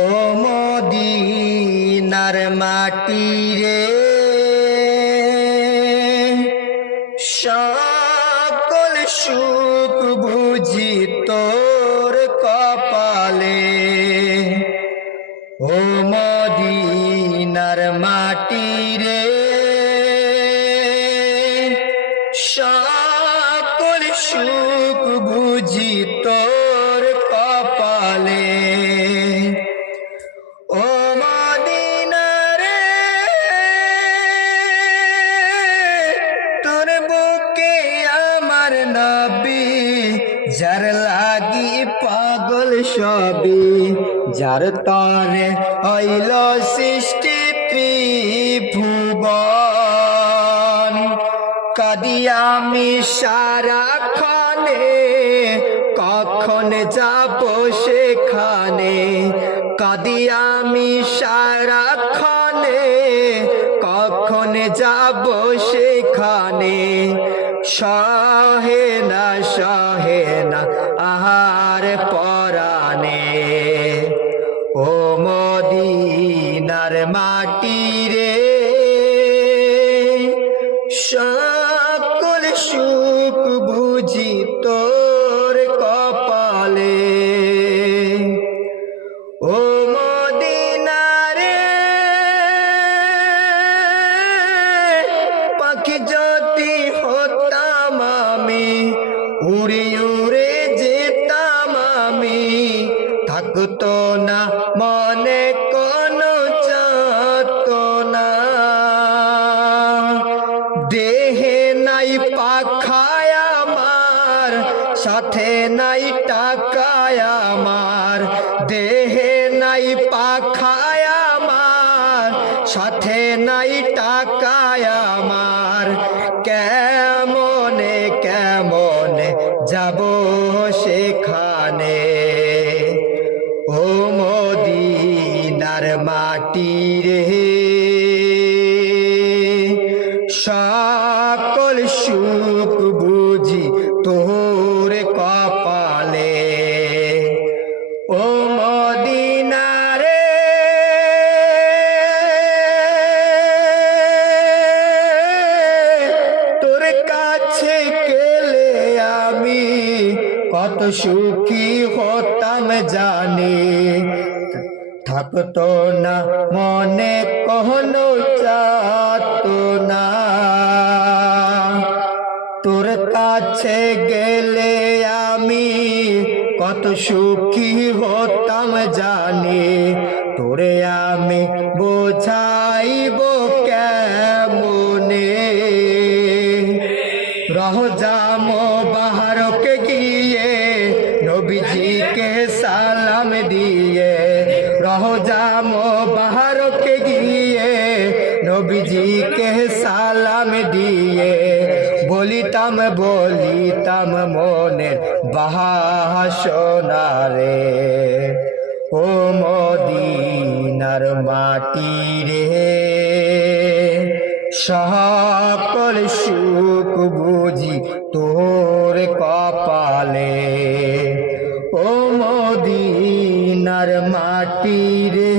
ও মদিনার মাটি রে, সকল সুখ বুঝি তোর কপালে। ও মদিনার মাটি রে, সকল সুখ বুঝি তোর কপালে। ও মদিনা রে, তোর বুকে আমার নবী, যার লাগি পাগল সবই, যার তরে হইল সৃষ্টি ত্রিভুবন। কাঁদি আমি সারাক্ষণে, কখন যাব সেখানে। কাঁদি আমি সারাক্ষণে, কখন যাব সেখানে। সহে না আহার পরাণে। ও মদিনার মাটি রে, সকল সুখ বুঝি তোর কপালে। ও মদিনা রে, পাখি যদি হতাম আমি, উড়ে উড়ে যেতাম আমি। থাকতো না মনে কোনো যাতনা, দেহে নাই পাখায় আমার, সাথে নাই টাকায় আমার। দেহে নাই পাখায় আমার, সাথে নাই টাকায় আমার। কেমনে যাব সেখানে। ও মদিনার মাটি রে, সকল সুখ বুঝি তোর কপালে। ও মদিনা রে, তোর কাছে গেলে আমি কত সুখী হতাম জানি। থাকতো না মনে কোনো যাতনা, তোর কাছে গেলে আমি কত সুখী হতাম জানি। তোরে আমি বোঝাইব কেমনে। রওজা মোবারকে গিয়ে নবীজিকে সালাম দিয়ে। রওজা মোবারকে গিয়ে নবীজিকে সালাম দিয়ে। বলিতাম মনের বাসনা রে। ও মদিনার মাটি রে, সকল সুখ বুঝি তোর কপালে। ও মদিনার মাটি রে,